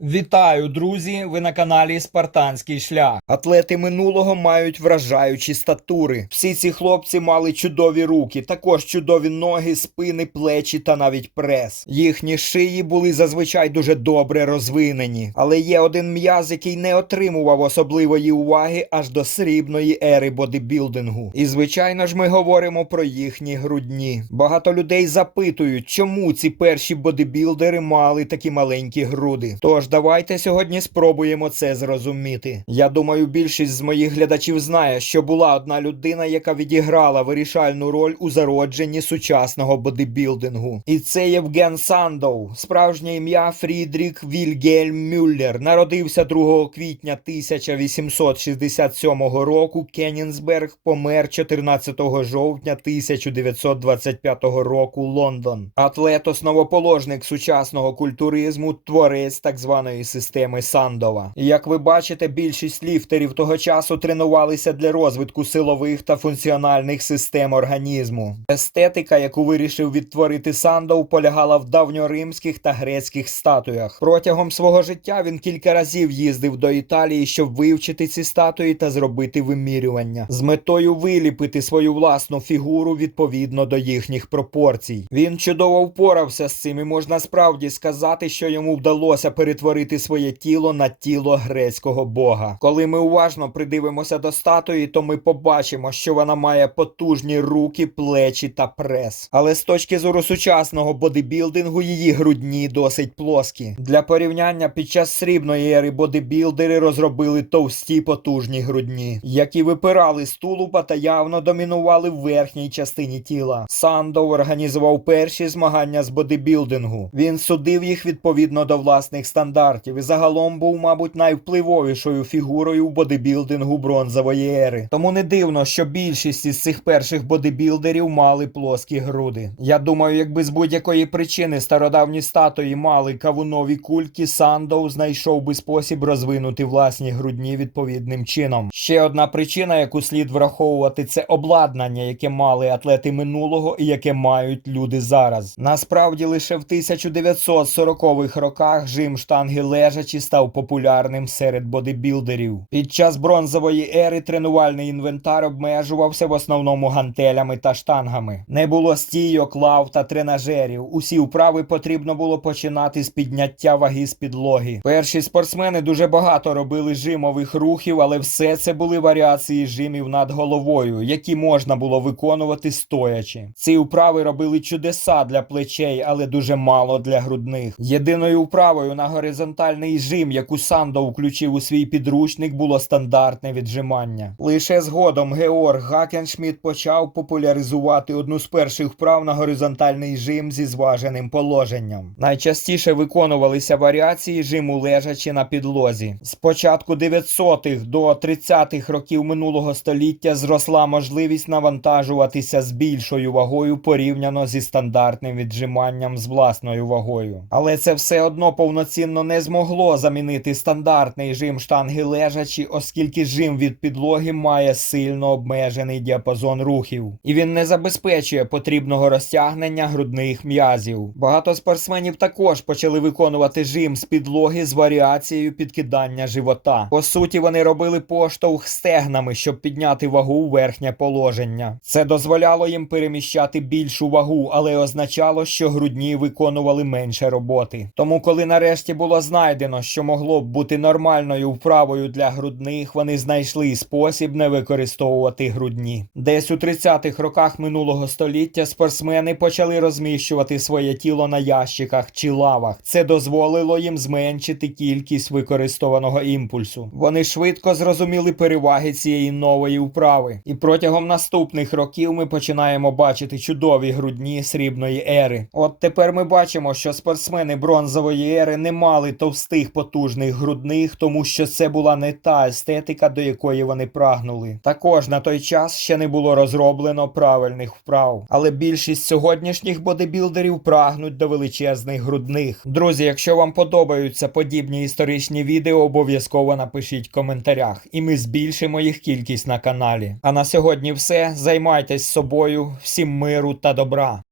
Вітаю, друзі! Ви на каналі Спартанський шлях. Атлети минулого мають вражаючі статури. Всі ці хлопці мали чудові руки, також чудові ноги, спини, плечі та навіть прес. Їхні шиї були зазвичай дуже добре розвинені, але є один м'яз, який не отримував особливої уваги аж до срібної ери бодибілдингу. І звичайно ж, ми говоримо про їхні грудні. Багато людей запитують, чому ці перші бодибілдери мали такі маленькі груди. Тож давайте сьогодні спробуємо це зрозуміти. Я думаю, більшість з моїх глядачів знає, що була одна людина, яка відіграла вирішальну роль у зародженні сучасного бодибілдингу. І це Євген Сандоу, справжнє ім'я Фрідрік Вільгельм Мюллер. Народився 2 квітня 1867 року. Кенінсберг помер 14 жовтня 1925 року. Лондон. Атлет, основоположник сучасного культуризму, творець так званої системи Сандова. Як ви бачите, більшість ліфтерів того часу тренувалися для розвитку силових та функціональних систем організму. Естетика, яку вирішив відтворити Сандов, полягала в давньоримських та грецьких статуях. Протягом свого життя він кілька разів їздив до Італії, щоб вивчити ці статуї та зробити вимірювання з метою виліпити свою власну фігуру відповідно до їхніх пропорцій. Він чудово впорався з цим, і можна справді сказати, що йому вдалося перетворити своє тіло на тіло грецького бога. Коли ми уважно придивимося до статуї, то ми побачимо, що вона має потужні руки, плечі та прес. Але з точки зору сучасного бодибілдингу, її грудні досить плоскі. Для порівняння під час срібної ери бодибілдери розробили товсті потужні грудні, які випирали з тулупа та явно домінували в верхній частині тіла. Сандов організував перші змагання з бодибілдингу. Він судив їх відповідно до власних стандартів і загалом був, мабуть, найвпливовішою фігурою в бодибілдингу бронзової ери. Тому не дивно, що більшість із цих перших бодибілдерів мали плоскі груди. Я думаю, якби з будь-якої причини стародавні статуї мали кавунові кульки, Сандоу знайшов би спосіб розвинути власні грудні відповідним чином. Ще одна причина, яку слід враховувати, це обладнання, яке мали атлети минулого і яке мають люди зараз. Насправді лише в 1940-х роках жим штанги лежачі став популярним серед бодибілдерів. Під час бронзової ери тренувальний інвентар обмежувався в основному гантелями та штангами. Не було стійок, лав та тренажерів. Усі вправи потрібно було починати з підняття ваги з підлоги. Перші спортсмени дуже багато робили жимових рухів, але все це були варіації жимів над головою, які можна було виконувати стоячи. Ці вправи робили чудеса для плечей, але дуже мало для грудних. Єдиною вправою на горизонтальний жим, яку Сандо включив у свій підручник, було стандартне віджимання. Лише згодом Георг Гакеншмідт почав популяризувати одну з перших вправ на горизонтальний жим зі зваженим положенням. Найчастіше виконувалися варіації жиму лежачи на підлозі. З початку 900-х до 30-х років минулого століття зросла можливість навантажуватися з більшою вагою порівняно зі стандартним віджиманням з власною вагою. Але це все одно повноцінно не змогло замінити стандартний жим штанги лежачі, оскільки жим від підлоги має сильно обмежений діапазон рухів, і він не забезпечує потрібного розтягнення грудних м'язів. Багато спортсменів також почали виконувати жим з підлоги з варіацією підкидання живота. По суті, вони робили поштовх стегнами, щоб підняти вагу у верхнє положення. Це дозволяло їм переміщати більшу вагу, але означало, що грудні виконували менше роботи. Тому, коли нарешті було знайдено, що могло б бути нормальною вправою для грудних, вони знайшли спосіб не використовувати грудні. Десь у 30-х роках минулого століття спортсмени почали розміщувати своє тіло на ящиках чи лавах. Це дозволило їм зменшити кількість використованого імпульсу. Вони швидко зрозуміли переваги цієї нової вправи, і протягом наступних років ми починаємо бачити чудові грудні срібної ери. От тепер ми бачимо, що спортсмени бронзової ери не мали товстих потужних грудних, тому що це була не та естетика, до якої вони прагнули. Також на той час ще не було розроблено правильних вправ. Але більшість сьогоднішніх бодибілдерів прагнуть до величезних грудних. Друзі, якщо вам подобаються подібні історичні відео, обов'язково напишіть в коментарях, і ми збільшимо їх кількість на каналі. А на сьогодні все. Займайтесь собою, всім миру та добра.